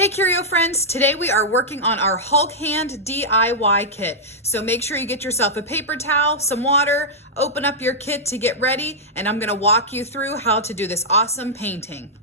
Hey Curio friends, today we are working on our Hulk Hand DIY kit. So make sure you get yourself a paper towel, some water, open up your kit to get ready, and I'm gonna walk you through how to do this awesome painting.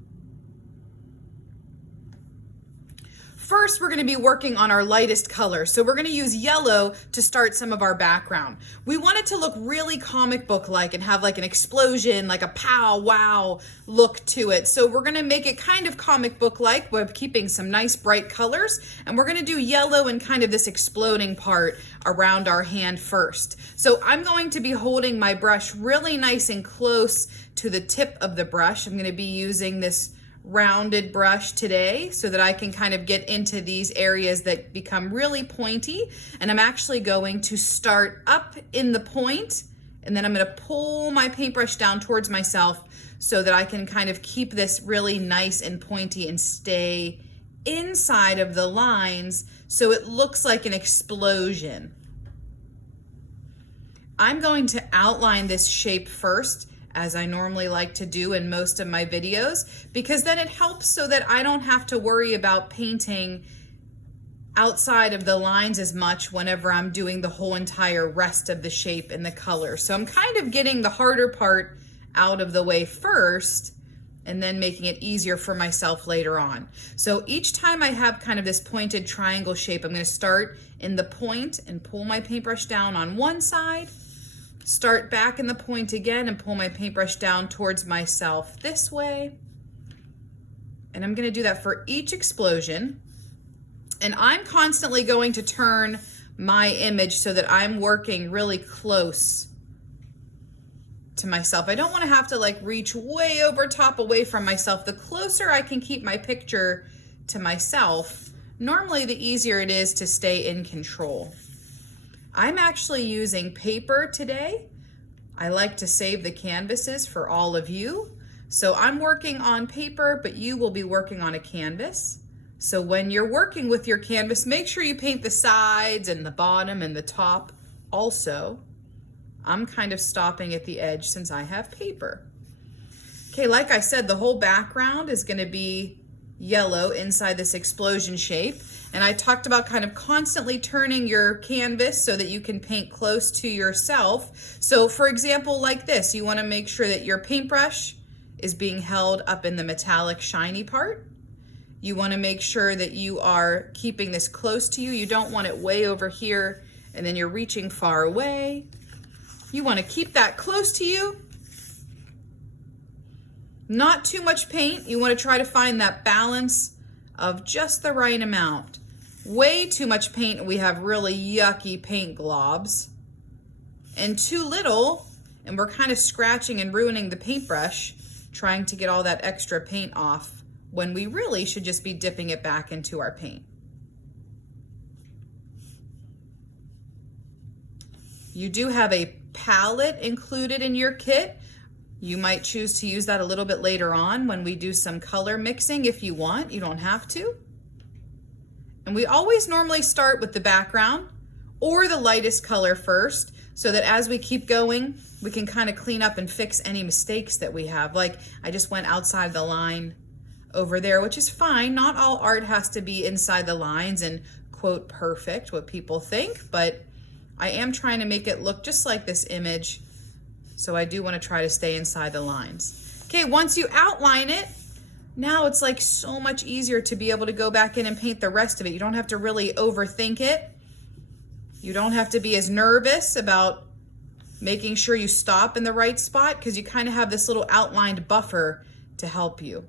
First, we're gonna be working on our lightest color. So we're gonna use yellow to start some of our background. We want it to look really comic book-like and have like an explosion, like a pow, wow look to it. So we're gonna make it kind of comic book-like by keeping some nice bright colors. And we're gonna do yellow and kind of this exploding part around our hand first. So I'm going to be holding my brush really nice and close to the tip of the brush. I'm gonna be using this rounded brush today so that I can kind of get into these areas that become really pointy. And I'm actually going to start up in the point, and then I'm going to pull my paintbrush down towards myself so that I can kind of keep this really nice and pointy and stay inside of the lines so it looks like an explosion. I'm going to outline this shape first, as I normally like to do in most of my videos, because then it helps so that I don't have to worry about painting outside of the lines as much whenever I'm doing the whole entire rest of the shape and the color. So I'm kind of getting the harder part out of the way first and then making it easier for myself later on. So each time I have kind of this pointed triangle shape, I'm gonna start in the point and pull my paintbrush down on one side, start back in the point again and pull my paintbrush down towards myself this way. And I'm gonna do that for each explosion. And I'm constantly going to turn my image so that I'm working really close to myself. I don't wanna have to like reach way over top away from myself. The closer I can keep my picture to myself, normally the easier it is to stay in control. I'm actually using paper today. I like to save the canvases for all of you. So I'm working on paper, but you will be working on a canvas. So when you're working with your canvas, make sure you paint the sides and the bottom and the top also. I'm kind of stopping at the edge since I have paper. Okay, like I said, the whole background is gonna be yellow inside this explosion shape. And I talked about kind of constantly turning your canvas so that you can paint close to yourself. So for example, like this, you want to make sure that your paintbrush is being held up in the metallic shiny part. You want to make sure that you are keeping this close to you. You don't want it way over here and then you're reaching far away. You want to keep that close to you. Not too much paint. You want to try to find that balance of just the right amount. Way too much paint, we have really yucky paint globs. And too little, and we're kind of scratching and ruining the paintbrush, trying to get all that extra paint off when we really should just be dipping it back into our paint. You do have a palette included in your kit. You might choose to use that a little bit later on when we do some color mixing if you want. You don't have to. And we always normally start with the background or the lightest color first so that as we keep going, we can kind of clean up and fix any mistakes that we have. Like I just went outside the line over there, which is fine. Not all art has to be inside the lines and quote perfect, what people think, but I am trying to make it look just like this image. So I do want to try to stay inside the lines. Okay, once you outline it, now it's like so much easier to be able to go back in and paint the rest of it. You don't have to really overthink it. You don't have to be as nervous about making sure you stop in the right spot because you kind of have this little outlined buffer to help you.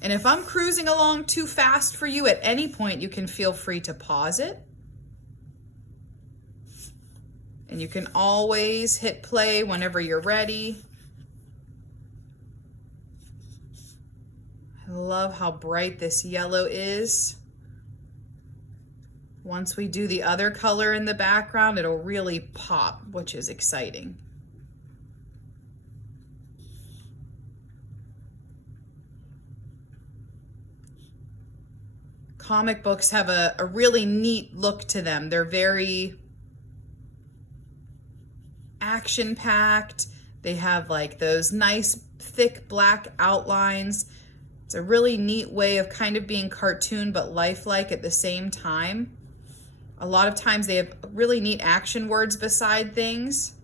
And if I'm cruising along too fast for you at any point, you can feel free to pause it. And you can always hit play whenever you're ready. I love how bright this yellow is. Once we do the other color in the background, it'll really pop, which is exciting. Comic books have a really neat look to them. They're very action-packed. They have like those nice thick black outlines. It's a really neat way of kind of being cartoon but lifelike at the same time. A lot of times they have really neat action words beside things.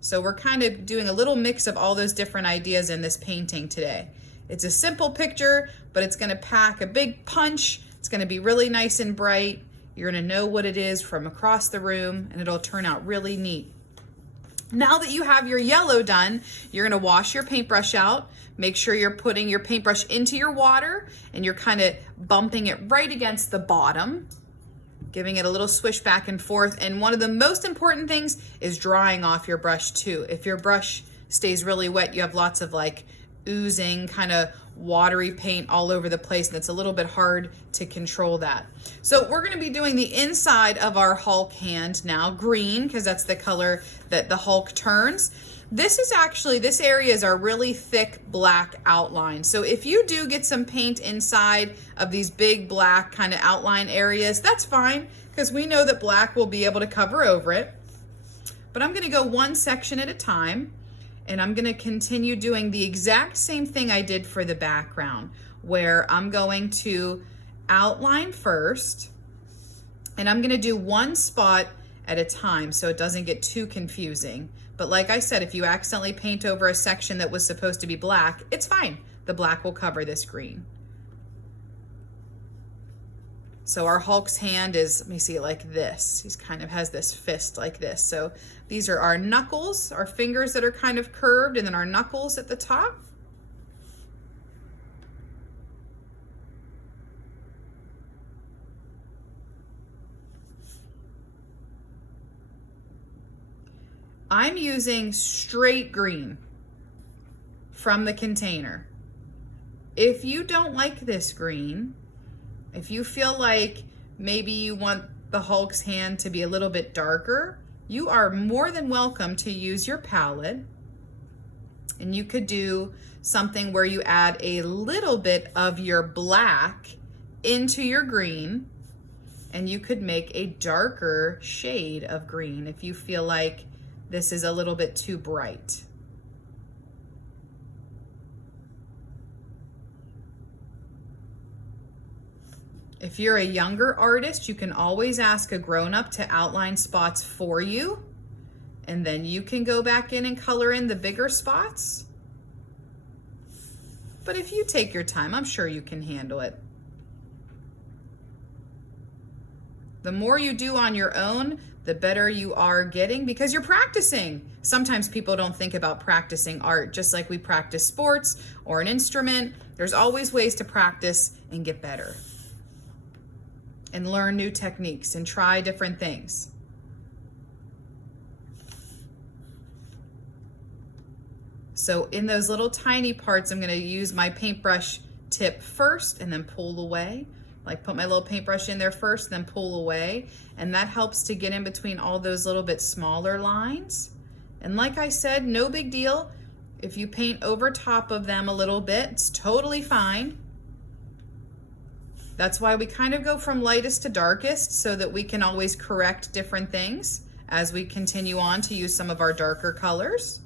So we're kind of doing a little mix of all those different ideas in this painting today. It's a simple picture, but it's going to pack a big punch. It's going to be really nice and bright. You're going to know what it is from across the room, and it'll turn out really neat. Now that you have your yellow done, you're going to wash your paintbrush out. Make sure you're putting your paintbrush into your water, and you're kind of bumping it right against the bottom, giving it a little swish back and forth. And one of the most important things is drying off your brush too. If your brush stays really wet, you have lots of like oozing, kind of watery paint all over the place, and it's a little bit hard to control that. So we're going to be doing the inside of our Hulk hand now, green, because that's the color that the Hulk turns. This area is our really thick black outline. So if you do get some paint inside of these big black kind of outline areas, that's fine, because we know that black will be able to cover over it. But I'm going to go one section at a time. And I'm going to continue doing the exact same thing I did for the background, where I'm going to outline first, and I'm going to do one spot at a time so it doesn't get too confusing. But like I said, if you accidentally paint over a section that was supposed to be black, it's fine. The black will cover this green. So our Hulk's hand is, let me see it like this. He's kind of has this fist like this. So these are our knuckles, our fingers that are kind of curved, and then our knuckles at the top. I'm using straight green from the container. If you don't like this green, if you feel like maybe you want the Hulk's hand to be a little bit darker, you are more than welcome to use your palette. And you could do something where you add a little bit of your black into your green, and you could make a darker shade of green if you feel like this is a little bit too bright. If you're a younger artist, you can always ask a grown-up to outline spots for you, and then you can go back in and color in the bigger spots. But if you take your time, I'm sure you can handle it. The more you do on your own, the better you are getting, because you're practicing. Sometimes people don't think about practicing art just like we practice sports or an instrument. There's always ways to practice and get better, and learn new techniques and try different things. So in those little tiny parts, I'm going to use my paintbrush tip first and then pull away. Like put my little paintbrush in there first, then pull away. And that helps to get in between all those little bit smaller lines. And like I said, no big deal. If you paint over top of them a little bit, it's totally fine. That's why we kind of go from lightest to darkest, so that we can always correct different things as we continue on to use some of our darker colors.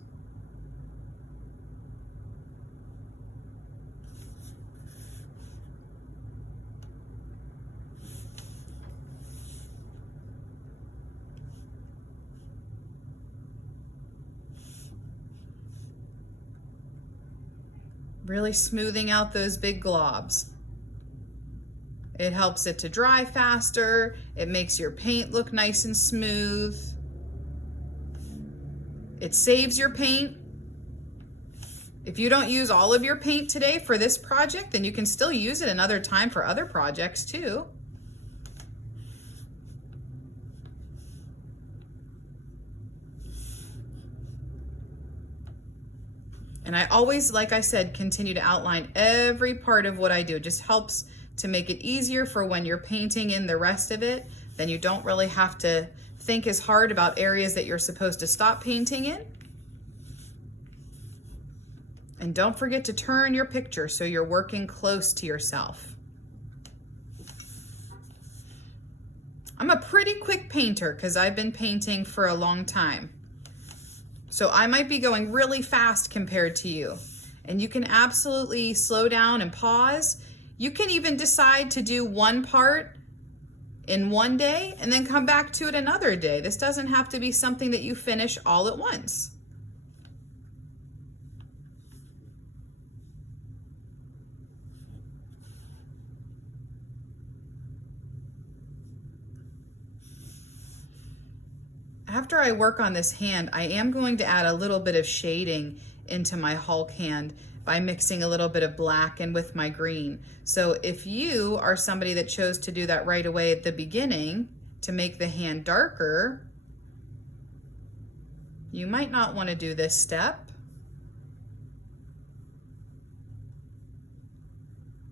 Really smoothing out those big globs. It helps it to dry faster. It makes your paint look nice and smooth. It saves your paint. If you don't use all of your paint today for this project, then you can still use it another time for other projects too. And I always, like I said, continue to outline every part of what I do. It just helps to make it easier for when you're painting in the rest of it. Then you don't really have to think as hard about areas that you're supposed to stop painting in. And don't forget to turn your picture so you're working close to yourself. I'm a pretty quick painter because I've been painting for a long time. So I might be going really fast compared to you. And you can absolutely slow down and pause. You can even decide to do one part in one day and then come back to it another day. This doesn't have to be something that you finish all at once. After I work on this hand, I am going to add a little bit of shading into my Hulk hand by mixing a little bit of black in with my green. So if you are somebody that chose to do that right away at the beginning to make the hand darker, you might not want to do this step.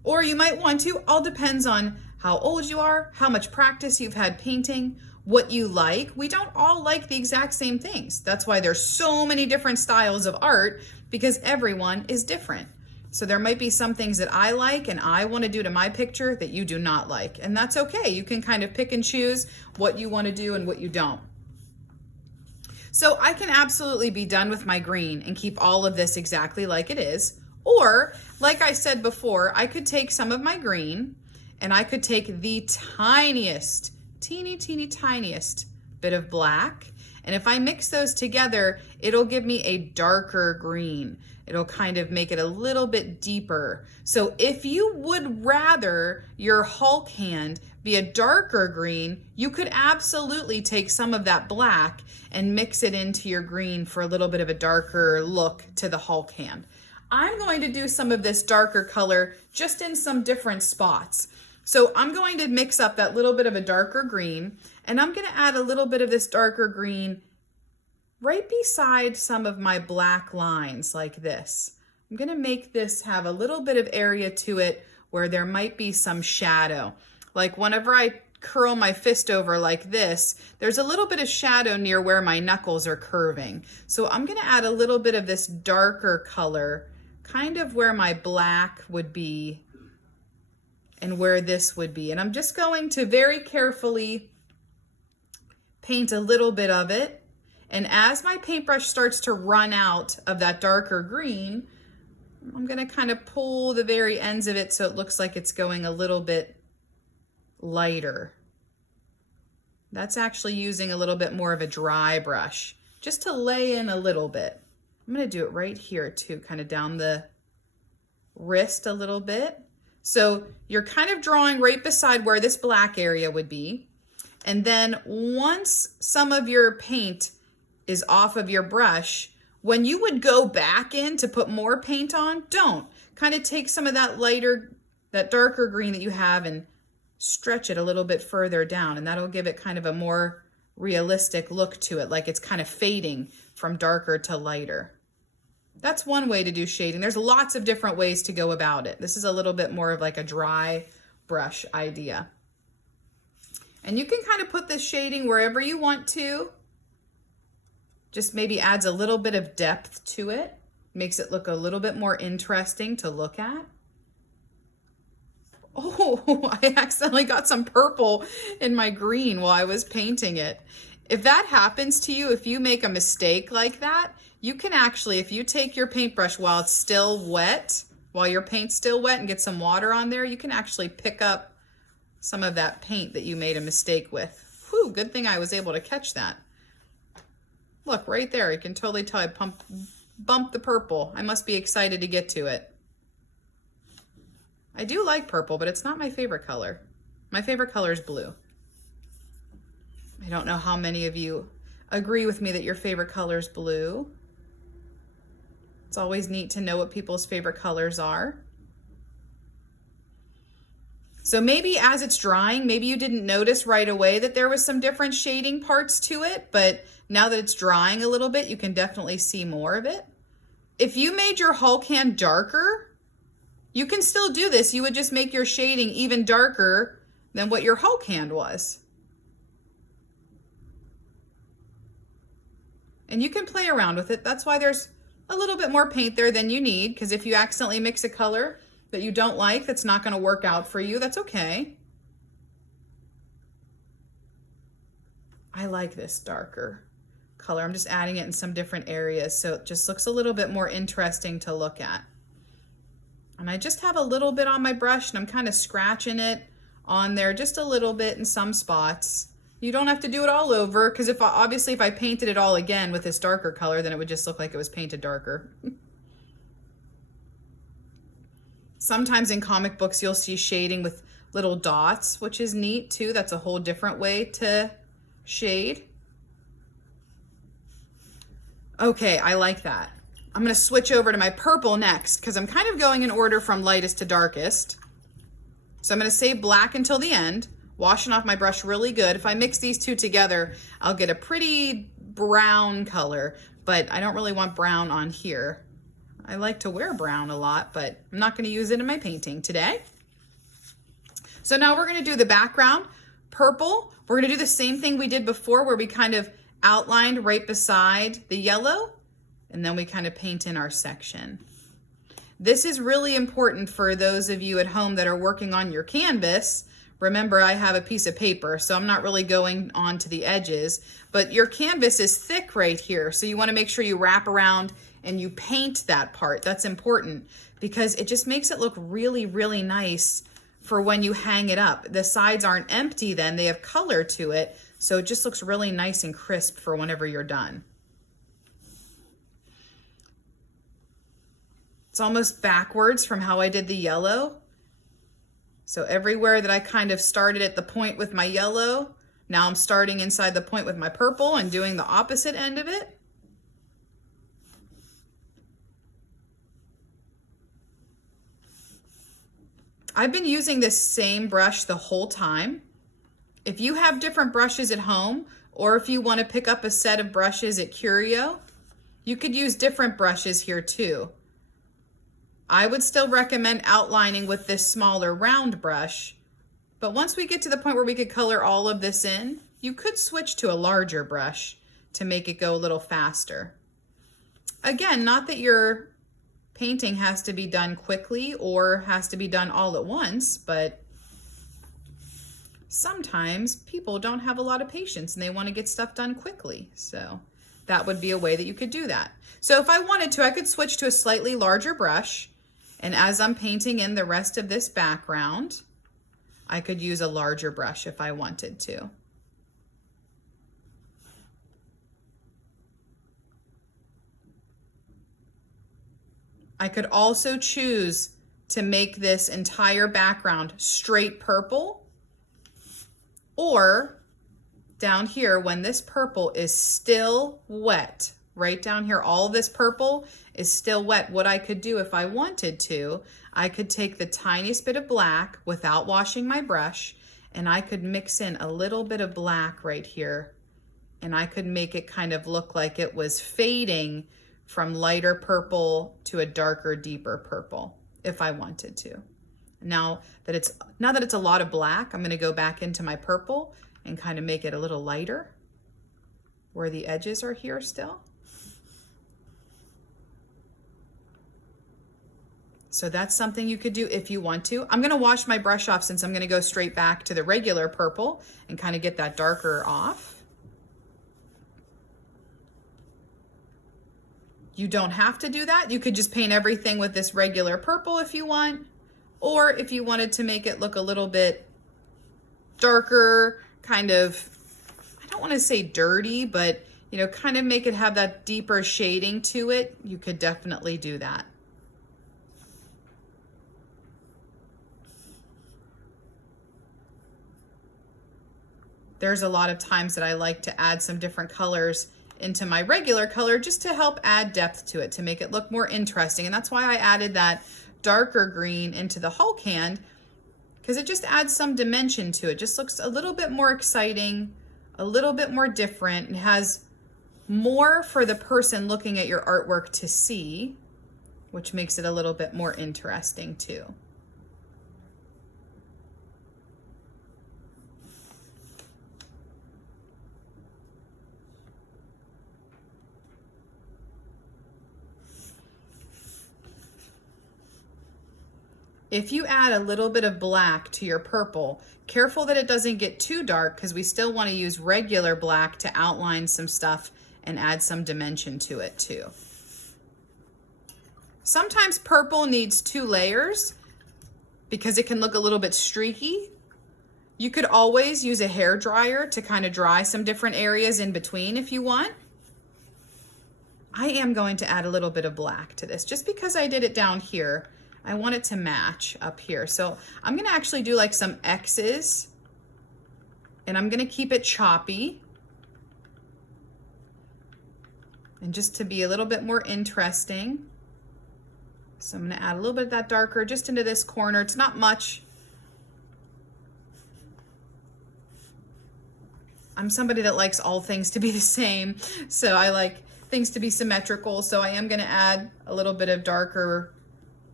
Or you might want to, all depends on how old you are, how much practice you've had painting, what you like. We don't all like the exact same things. That's why there's so many different styles of art, because everyone is different. So there might be some things that I like and I want to do to my picture that you do not like. And that's okay. You can kind of pick and choose what you want to do and what you don't. So I can absolutely be done with my green and keep all of this exactly like it is. Or, like I said before, I could take some of my green and I could take the tiniest, teeny tiniest bit of black. And if I mix those together, it'll give me a darker green. It'll kind of make it a little bit deeper. So if you would rather your Hulk hand be a darker green, you could absolutely take some of that black and mix it into your green for a little bit of a darker look to the Hulk hand. I'm going to do some of this darker color just in some different spots. So I'm going to mix up that little bit of a darker green, and I'm going to add a little bit of this darker green right beside some of my black lines like this. I'm going to make this have a little bit of area to it where there might be some shadow. Like whenever I curl my fist over like this, there's a little bit of shadow near where my knuckles are curving. So I'm going to add a little bit of this darker color, kind of where my black would be and where this would be. And I'm just going to very carefully paint a little bit of it. And as my paintbrush starts to run out of that darker green, I'm going to kind of pull the very ends of it so it looks like it's going a little bit lighter. That's actually using a little bit more of a dry brush, just to lay in a little bit. I'm going to do it right here too, kind of down the wrist a little bit. So you're kind of drawing right beside where this black area would be. And then once some of your paint is off of your brush, when you would go back in to put more paint on, don't. Kind of take some of that lighter, that darker green that you have and stretch it a little bit further down, and that'll give it kind of a more realistic look to it, like it's kind of fading from darker to lighter. That's one way to do shading. There's lots of different ways to go about it. This is a little bit more of like a dry brush idea. And you can kind of put this shading wherever you want to. Just maybe adds a little bit of depth to it. Makes it look a little bit more interesting to look at. Oh, I accidentally got some purple in my green while I was painting it. If that happens to you, if you make a mistake like that, you can actually, if you take your paintbrush while it's still wet, while your paint's still wet and get some water on there, you can actually pick up some of that paint that you made a mistake with. Whew, good thing I was able to catch that. Look, right there, you can totally tell I bumped the purple. I must be excited to get to it. I do like purple, but it's not my favorite color. My favorite color is blue. I don't know how many of you agree with me that your favorite color is blue. It's always neat to know what people's favorite colors are. So maybe as it's drying, maybe you didn't notice right away that there was some different shading parts to it, but now that it's drying a little bit, you can definitely see more of it. If you made your Hulk hand darker, you can still do this. You would just make your shading even darker than what your Hulk hand was. And you can play around with it. That's why there's a little bit more paint there than you need, because if you accidentally mix a color that you don't like, that's not going to work out for you, that's okay. I like this darker color. I'm just adding it in some different areas so it just looks a little bit more interesting to look at. And I just have a little bit on my brush and I'm kind of scratching it on there just a little bit in some spots. You don't have to do it all over, because obviously if I painted it all again with this darker color, then it would just look like it was painted darker. Sometimes in comic books you'll see shading with little dots, which is neat too. That's a whole different way to shade. Okay, I like that. I'm gonna switch over to my purple next, because I'm kind of going in order from lightest to darkest. So I'm gonna save black until the end, washing off my brush really good. If I mix these two together, I'll get a pretty brown color, but I don't really want brown on here. I like to wear brown a lot, but I'm not gonna use it in my painting today. So now we're gonna do the background. Purple, we're gonna do the same thing we did before, where we kind of outlined right beside the yellow, and then we kind of paint in our section. This is really important for those of you at home that are working on your canvas. Remember, I have a piece of paper, so I'm not really going on to the edges, but your canvas is thick right here, so you wanna make sure you wrap around and you paint that part. That's important, because it just makes it look really, really nice for when you hang it up. The sides aren't empty then, they have color to it, so it just looks really nice and crisp for whenever you're done. It's almost backwards from how I did the yellow. So everywhere that I kind of started at the point with my yellow, now I'm starting inside the point with my purple and doing the opposite end of it. I've been using this same brush the whole time. If you have different brushes at home, or if you want to pick up a set of brushes at Curio, you could use different brushes here too. I would still recommend outlining with this smaller round brush, but once we get to the point where we could color all of this in, you could switch to a larger brush to make it go a little faster. Again, not that your painting has to be done quickly or has to be done all at once, but sometimes people don't have a lot of patience and they want to get stuff done quickly. So that would be a way that you could do that. So if I wanted to, I could switch to a slightly larger brush, and as I'm painting in the rest of this background, I could use a larger brush if I wanted to. I could also choose to make this entire background straight purple, or down here, when this purple is still wet, right down here, all this purple is still wet. What I could do if I wanted to, I could take the tiniest bit of black without washing my brush, and I could mix in a little bit of black right here, and I could make it kind of look like it was fading from lighter purple to a darker, deeper purple if I wanted to. Now that it's a lot of black, I'm gonna go back into my purple and kind of make it a little lighter where the edges are here still. So that's something you could do if you want to. I'm gonna wash my brush off since I'm gonna go straight back to the regular purple and kind of get that darker off. You don't have to do that. You could just paint everything with this regular purple if you want, or if you wanted to make it look a little bit darker, kind of, I don't want to say dirty, but you know, kind of make it have that deeper shading to it, you could definitely do that. There's a lot of times that I like to add some different colors into my regular color just to help add depth to it, to make it look more interesting. And that's why I added that darker green into the Hulk hand, because it just adds some dimension to it. Just looks a little bit more exciting, a little bit more different. It has more for the person looking at your artwork to see, which makes it a little bit more interesting too. If you add a little bit of black to your purple, careful that it doesn't get too dark, because we still want to use regular black to outline some stuff and add some dimension to it too. Sometimes purple needs 2 layers because it can look a little bit streaky. You could always use a hair dryer to kind of dry some different areas in between if you want. I am going to add a little bit of black to this just because I did it down here. I want it to match up here. So I'm going to actually do like some X's, and I'm going to keep it choppy. And just to be a little bit more interesting. So I'm going to add a little bit of that darker just into this corner. It's not much. I'm somebody that likes all things to be the same, so I like things to be symmetrical. So I am going to add a little bit of darker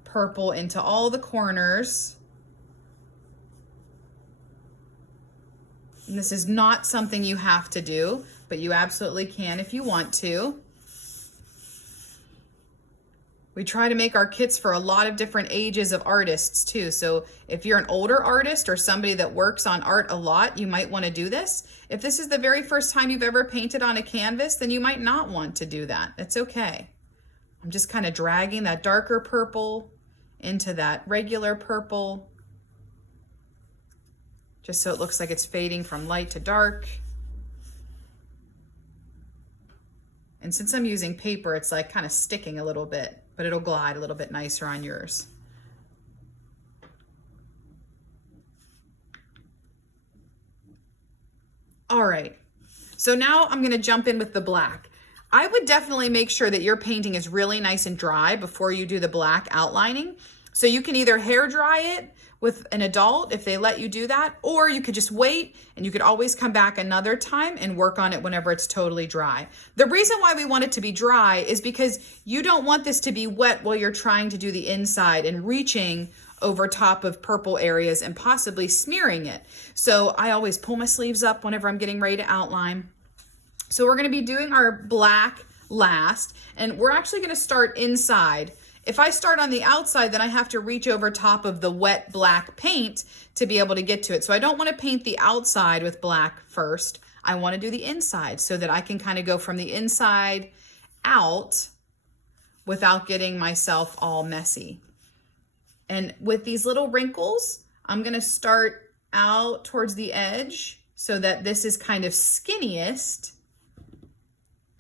purple into all the corners. And this is not something you have to do, but you absolutely can if you want to. We try to make our kits for a lot of different ages of artists too. So if you're an older artist or somebody that works on art a lot, you might want to do this. If this is the very first time you've ever painted on a canvas, then you might not want to do that. It's okay. I'm just kind of dragging that darker purple into that regular purple, just so it looks like it's fading from light to dark. And since I'm using paper, it's like kind of sticking a little bit, but it'll glide a little bit nicer on yours. All right, so now I'm gonna jump in with the black. I would definitely make sure that your painting is really nice and dry before you do the black outlining. So you can either hair dry it with an adult if they let you do that, or you could just wait and you could always come back another time and work on it whenever it's totally dry. The reason why we want it to be dry is because you don't want this to be wet while you're trying to do the inside and reaching over top of purple areas and possibly smearing it. So I always pull my sleeves up whenever I'm getting ready to outline. So we're gonna be doing our black last, and we're actually gonna start inside. If I start on the outside, then I have to reach over top of the wet black paint to be able to get to it. So I don't want to paint the outside with black first. I want to do the inside so that I can kind of go from the inside out without getting myself all messy. And with these little wrinkles, I'm going to start out towards the edge so that this is kind of skinniest.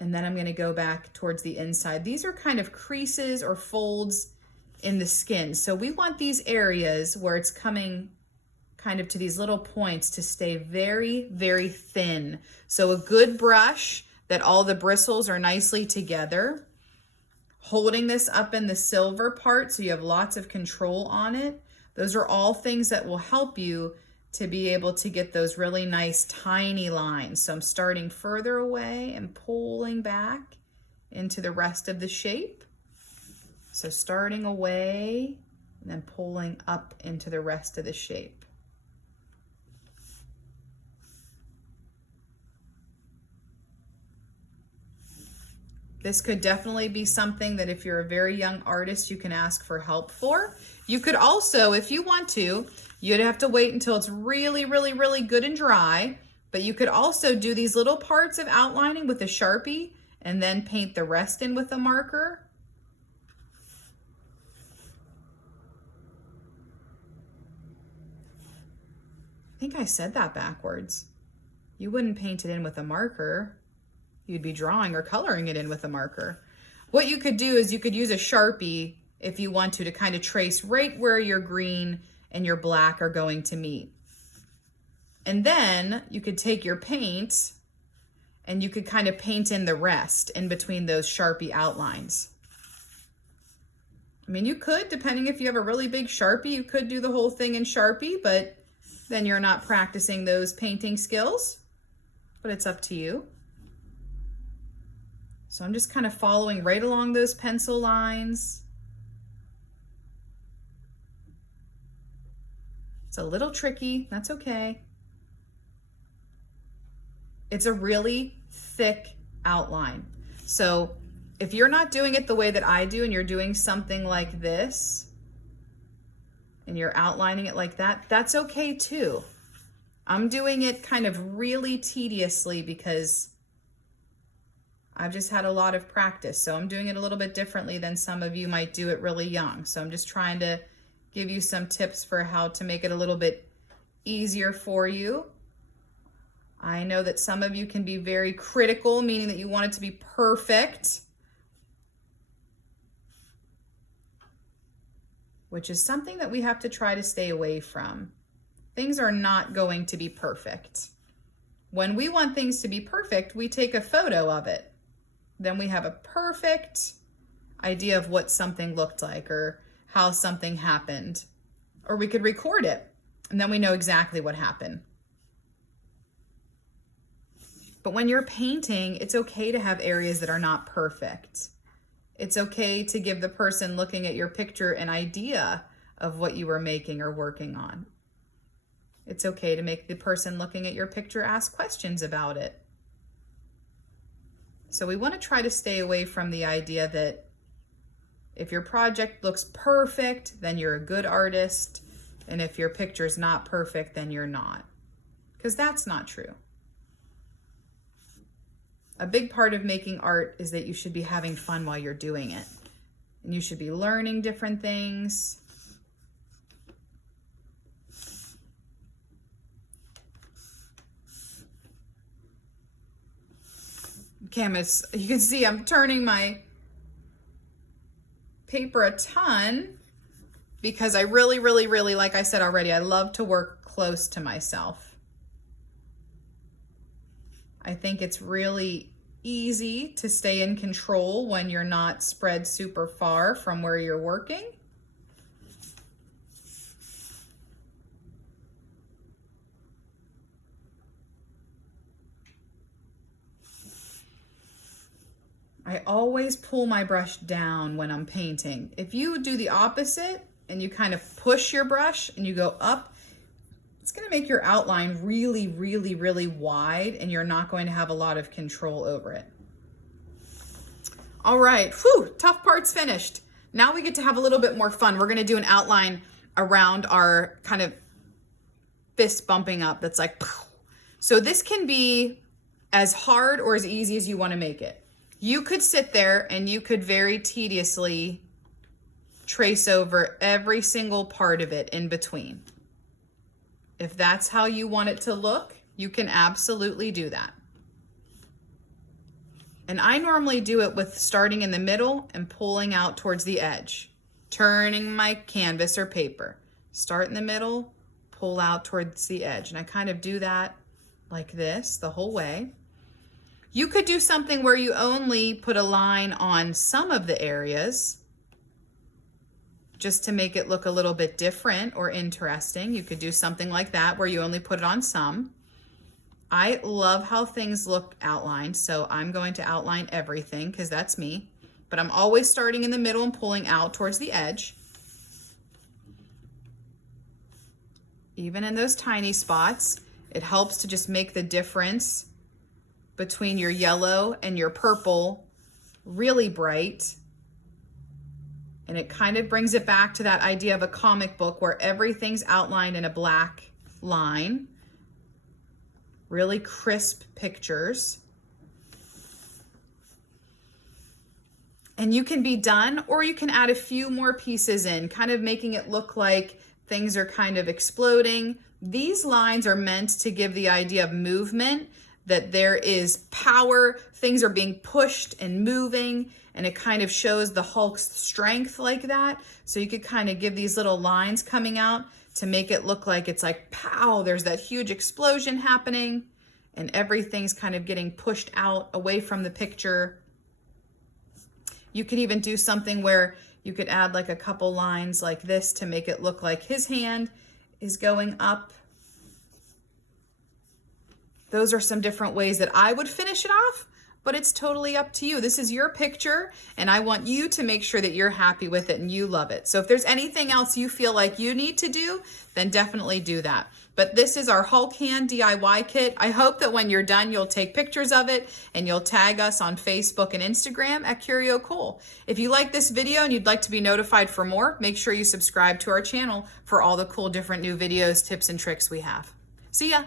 And then I'm going to go back towards the inside. These are kind of creases or folds in the skin. So we want these areas where it's coming kind of to these little points to stay very, very thin. So a good brush that all the bristles are nicely together. Holding this up in the silver part so you have lots of control on it. Those are all things that will help you to be able to get those really nice tiny lines. So I'm starting further away and pulling back into the rest of the shape. So starting away and then pulling up into the rest of the shape. This could definitely be something that if you're a very young artist, you can ask for help for. You could also, if you want to, you'd have to wait until it's really, really, really good and dry, but you could also do these little parts of outlining with a Sharpie and then paint the rest in with a marker. I think I said that backwards. You wouldn't paint it in with a marker. You'd be drawing or coloring it in with a marker. What you could do is you could use a Sharpie if you want to kind of trace right where your green and your black are going to meet. And then you could take your paint and you could kind of paint in the rest in between those Sharpie outlines. I mean, you could, depending if you have a really big Sharpie, you could do the whole thing in Sharpie, but then you're not practicing those painting skills, but it's up to you. So I'm just kind of following right along those pencil lines. It's a little tricky, that's okay. It's a really thick outline. So if you're not doing it the way that I do and you're doing something like this and you're outlining it like that, that's okay too. I'm doing it kind of really tediously because I've just had a lot of practice, so I'm doing it a little bit differently than some of you might do it really young. So I'm just trying to give you some tips for how to make it a little bit easier for you. I know that some of you can be very critical, meaning that you want it to be perfect, which is something that we have to try to stay away from. Things are not going to be perfect. When we want things to be perfect, we take a photo of it. Then we have a perfect idea of what something looked like or how something happened. Or we could record it, and then we know exactly what happened. But when you're painting, it's okay to have areas that are not perfect. It's okay to give the person looking at your picture an idea of what you were making or working on. It's okay to make the person looking at your picture ask questions about it. So we want to try to stay away from the idea that if your project looks perfect, then you're a good artist. And if your picture's not perfect, then you're not. Because that's not true. A big part of making art is that you should be having fun while you're doing it. And you should be learning different things. Okay, you can see I'm turning my paper a ton because I really, like I said already, I love to work close to myself. I think it's really easy to stay in control when you're not spread super far from where you're working. I always pull my brush down when I'm painting. If you do the opposite and you kind of push your brush and you go up, it's going to make your outline really wide, and you're not going to have a lot of control over it. All right, whew, tough part's finished. Now we get to have a little bit more fun. We're going to do an outline around our kind of fist bumping up that's like, poof. So this can be as hard or as easy as you want to make it. You could sit there and you could very tediously trace over every single part of it in between. If that's how you want it to look, you can absolutely do that. And I normally do it with starting in the middle and pulling out towards the edge, turning my canvas or paper. Start in the middle, pull out towards the edge. And I kind of do that like this the whole way. You could do something where you only put a line on some of the areas just to make it look a little bit different or interesting. You could do something like that where you only put it on some. I love how things look outlined, so I'm going to outline everything because that's me. But I'm always starting in the middle and pulling out towards the edge. Even in those tiny spots, it helps to just make the difference between your yellow and your purple really bright. And it kind of brings it back to that idea of a comic book where everything's outlined in a black line. Really crisp pictures. And you can be done, or you can add a few more pieces in, kind of making it look like things are kind of exploding. These lines are meant to give the idea of movement, that there is power, things are being pushed and moving, and it kind of shows the Hulk's strength like that. So you could kind of give these little lines coming out to make it look like it's like, pow, there's that huge explosion happening, and everything's kind of getting pushed out away from the picture. You could even do something where you could add like a couple lines like this to make it look like his hand is going up. Those are some different ways that I would finish it off, but it's totally up to you. This is your picture, and I want you to make sure that you're happy with it and you love it. So if there's anything else you feel like you need to do, then definitely do that. But this is our Hulk hand DIY kit. I hope that when you're done, you'll take pictures of it and you'll tag us on Facebook and Instagram at Curio Cool. If you like this video and you'd like to be notified for more, make sure you subscribe to our channel for all the cool different new videos, tips, and tricks we have. See ya.